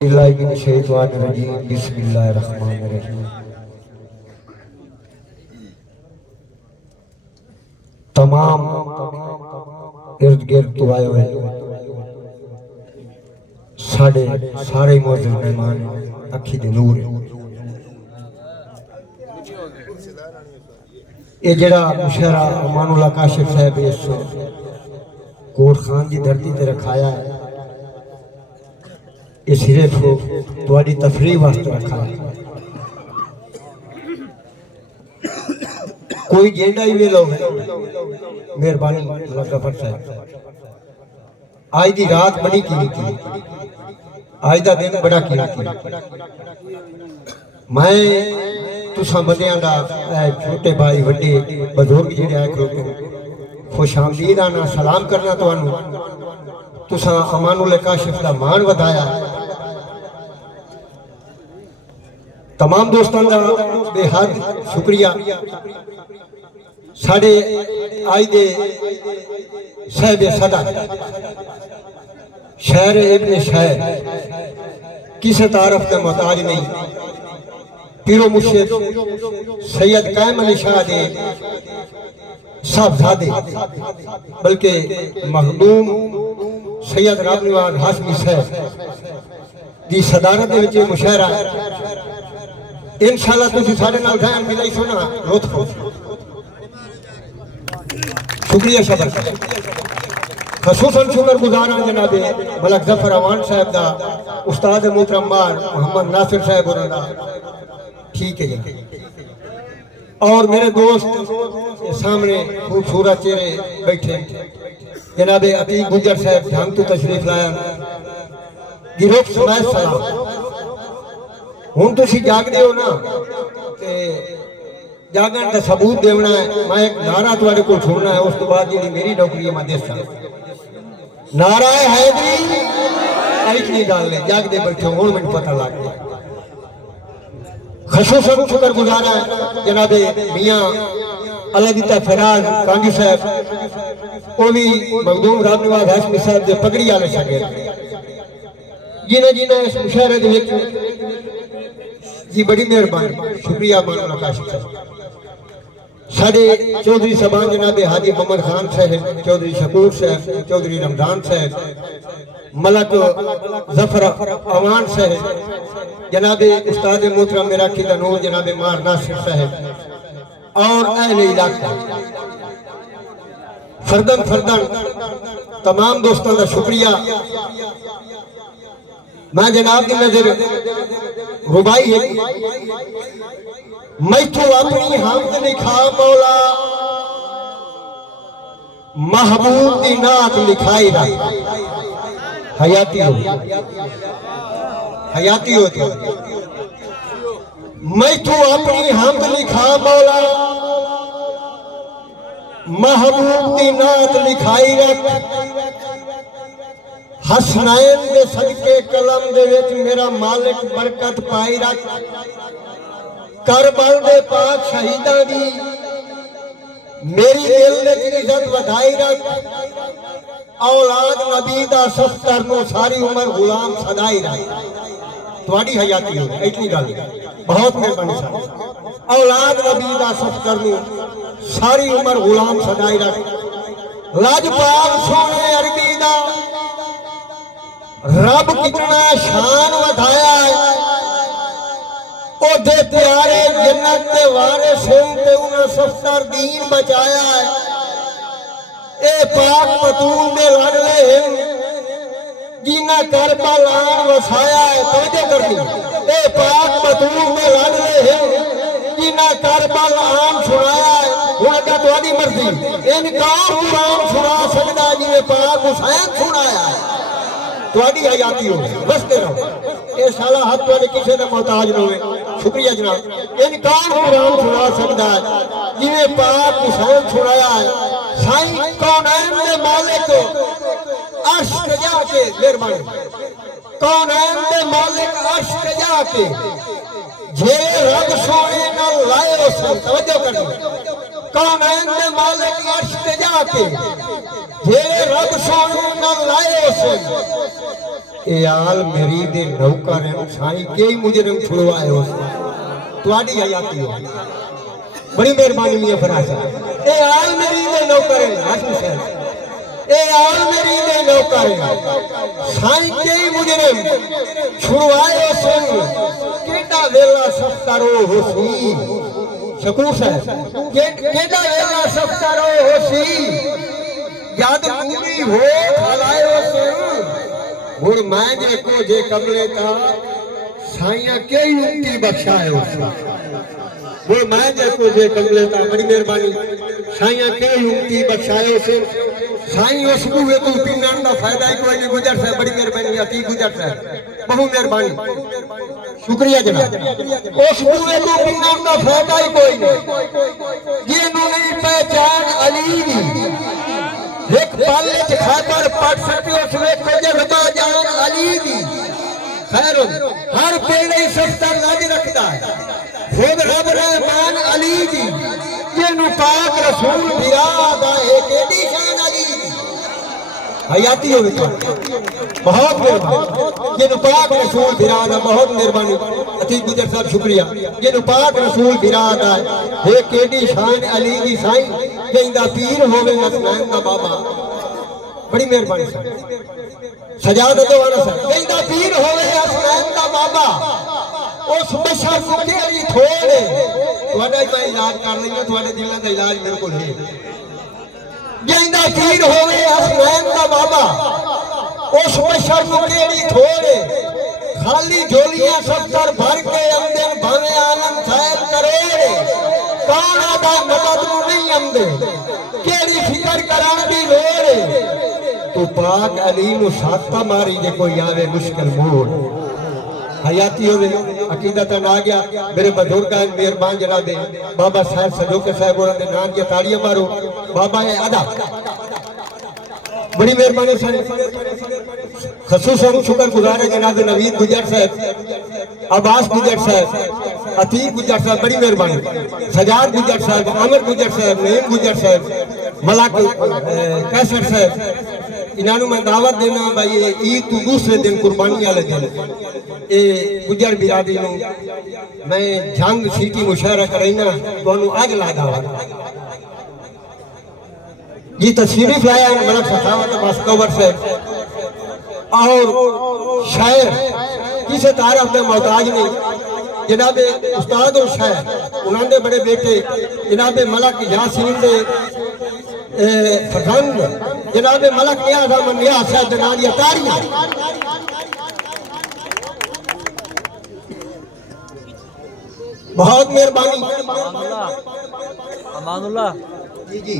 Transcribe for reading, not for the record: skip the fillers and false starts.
बिस्मिल्लाहिर्रहमानिर्रहीम। तमाम इर्द गिर्द तो आए हुए सारे मौजूद मेहमान अखी दे नूर ये जड़ा मुशहरा अमानुल्लाह काशिफ साहब इस कोट खान की धरती ते रखाया है, ये सिर्फ तुम्हारी तफरीह वास्ते रखा है। कोई जेंडा ही वे लोग मेहरबानी गफर साहब। आज की रात बड़ी कीमती, आज का दिन बड़ा कीमती। मैं तुसा बंदियां दा छोटे भाई वड्डे बुजुर्ग जिहड़े आए खड़ोते खुश आमदीद आना सलाम करना तुहानू। तुसा अमानुल्लाह काशिफ दा मान वधाया। तमाम दोस्तों का बेहद शुक्रिया। साढ़े आज दे साहिब सदा शहर इब्न शहर किसी तारफ के मोहताज नहीं। पीरो मुर्शिद सैयद कायम अली शाह दे साहबजादे बल्कि मखदूम सैयद राबनीवाल हाशमी साहब की सदारत में मुशायरा इंशाअल्लाह तुसी साडे नाल ध्यान मिलाई सुना लुत्फ। शुक्रिया शबर खसूसन शुक्रगुजार हां जनाबे मलक जफर अवान साहब दा, उस्ताद मोहतरम मोहम्मद नासिर साहब होरां दा। ठीक है जी। और मेरे दोस्त सामने खूबसूरत चेहरे बैठे जनाबे अतीक गुजर साहब ढंग तो तशरीफ लाया। गिरोह समाज सलाम। हुण तुसी जागदे हो ना ते जागण दा सबूत देना है। मैं एक नारा तुहाडे कोल सुनना है, उस तो बाद जी मेरी नौकरी है मैं देसा नारा है हैदरी ऐक नहीं डालने। जागदे बैठे हुण मैनूं पता लग गया। खसूसन शुक्रगुजार है जनाबे मियां अलादीता फराज कांगी साहब, वो भी मखदूम राबनीवाल हाशमी साहब दे पगड़ी वाले शागिर्द जिन्हें जिन्हें इस मुशायरे दे विच जी बड़ी मेहरबानी शुक्रिया अमानुल्लाह काशिफ साहब। साडे चौधरी सबान जनाबे हाजी मोहम्मद खान साहब, चौधरी शकूर साहब, चौधरी रमजान साहब, मलक जफर अवान साहब, जनाबे उस्ताद मोहतरम मेरा खिदा नूर जनाबे मार नासिर साहब और अहले इलाका फर्दन फर्दन तमाम दोस्तों का शुक्रिया। मैं जनाब की नजर रुबाई है मैथू अपनी हमद लिखा मौला महबूब की नात लिखाई रख। हयाती हो तो मैथू अपनी हमद लिखा मौला महबूब की नात लिखाई रख। हसनैन दे सदके कलम दे विच मेरा मालिक बरकत पाई रख। करबल दे पाक शहीदां दी मेरी दिल दे इज्जत वधाई रख। औलाद नबी दा सफ्तर नु सारी उम्र गुलाम सदाई रख। तुहाडी हयाती हो इतनी गल बहुत मेहरबानी साहब। औलाद नबी दा सफ्तर नु सारी उम्र गुलाम सदाई रख। लाजपाल सोने अरबी दा रब कितना शान वधाया है। ओदे प्यारे जन्नत दे वारिस ते उन्हें सफ्तर दीन बचाया है। ए पाक मतूल दे लाडले हैं जिन्ना करबल आन वसाया है। तवज्जो कर दी। ए पाक मतूल दे लाडले हैं जिन्ना करबल आन सुनाया है। हुण अगे तुहाडी मर्जी इनकार कुरान सुना सकदा जिवें पाक हुसैन सुनाया है। तुहाडी हयाती हो बसते रहो। ये साला हक तुहाडे किसी का मोहताज न होवे। शुक्रिया जनाब। इनकार कुरान सुना सकदा है जिवें पाक हुसैन सुनाया है। साईं कौनैन दे मालिक अर्श ते जाके मेहरबानी कौनैन दे मालिक अर्श ते जाके जे रब सोने नाल लाए उस तवज्जो करनी। कौनैन दे मालिक अर्श ते जाके जे रब सोने नाल लाए उस ए आल मेरी दे नौकर हैं साईं के मुजरिम छुड़वाए उस तुआडी हयाती हो बड़ी मेहरबानी मियां फरासा ए आल मेरी दे नौकर हैं हाशिम साहब ए आल मेरी दे नौकर हैं साईं के मुजरिम छुड़वाए उस केडा वेला सफ्तारो होसी शकूर साहब केडा वेला सफ्तारो होसी याद पूरी हो खलायो से मुर मैं को जे कमले का साईं के उंटी बख्शाए उसे मुर मैं को जे कमले का बड़ी मेहरबानी साईं के उंटी बख्शाए उसे साईं उस बुए को पीनन का फायदा ही कोई नहीं गुजर साहब बड़ी मेहरबानी अति गुजर साहब बहुत मेहरबानी शुक्रिया जनाब उस बुए को पीनन का फायदा ही कोई नहीं ये नहीं पहचान अली दी एक पाले च खाकर पढ़ सकते हो उसमें को जगह जान अली दी खैर हर पेड़े सस्ता लाज रखता है खुद रब रहमान अली दी ये नु पाक रसूल बिरादा है केडी शान अली दी हयाती हो बहुत मेहरबानी ये नु पाक रसूल बिरादा बहुत मेहरबानी अति गुजर साहब शुक्रिया ये नु पाक रसूल बिरादा है केडी शान अली दी साईं कहंदा पीर होवे हसनैन दा बाबा बड़ी मेहरबानी सजाद दो वाला साहब कहंदा पीर होवे हसनैन दा बाबा उस बशर को केड़ी थोड़े ਤੁਹਾਡਾ ਹੀ ਮੈਂ ਇਲਾਜ ਕਰ ਲਈਆਂ ਤੁਹਾਡੇ ਦਿਲਾਂ ਦਾ ਇਲਾਜ ਮੇਰੇ ਕੋਲ ਹੈ ਕਹਿੰਦਾ ਪੀਰ ਹੋਵੇ ਹਸਨੈਨ ਦਾ ਬਾਬਾ ਉਸ ਬਸ਼ਰ ਨੂੰ ਕਿਹੜੀ ਥੋੜੇ ਖਾਲੀ ਝੋਲੀਆਂ ਸੱਤਰ ਭਰ ਕੇ ਆਉਂਦੇ ਭਾਵੇਂ ਆਲਮ ਸਾਹਿਬ ਕਰੋੜੇ ਕਾਣਾ ਦਾ ਮਦਦ ਨੂੰ ਨਹੀਂ ਆਉਂਦੇ ਕਿਹੜੀ ਫਿਕਰ ਕਰਾਂ ਦੀ ਲੋੜ ਤੂੰ ਪਾਕ ਅਲੀ ਨੂੰ ਸਾਤਾ ਮਾਰੀ ਜੇ ਕੋਈ ਆਵੇ ਮੁਸ਼ਕਲ ਮੋੜ हयाती हो अकीदत आ गया मेरे बुजुर्ग मेहरबान जनाब बाबा साहब सदोके साहब उन्होंने नाम की ताड़ियां मारो बाबा है अदा बड़ी मेहरबानी खसूसन शुक्र गुजार है जनाब नवीद गुजर साहब अब्बास गुजर साहब अतीक गुजर साहब बड़ी मेहरबानी सजाद गुजर साहब अमर गुजर साहब नईम गुजर साहब मलाक कैसर साहब इन्होंने मैं दावत देना भाई ईद तो दूसरे दिन कुर्बानी वाले दिन ये गुजर बिरादरी मैं जंग सीटी मुशायरा करना तो अग ला दावा ये तशरीफ लाया है मलक सखावत अब्बास कवर से और शायर किसी तारफ में मोहताज नहीं जनाब उस्ताद और शायर उन्होंने बड़े बेटे जनाब मलक यासीन दे फखंद जनाब मलक नियाज़ अहमद नियाज़ साहब दे नाल ताड़ियां बहुत मेहरबानी अमानुल्लाह जी जी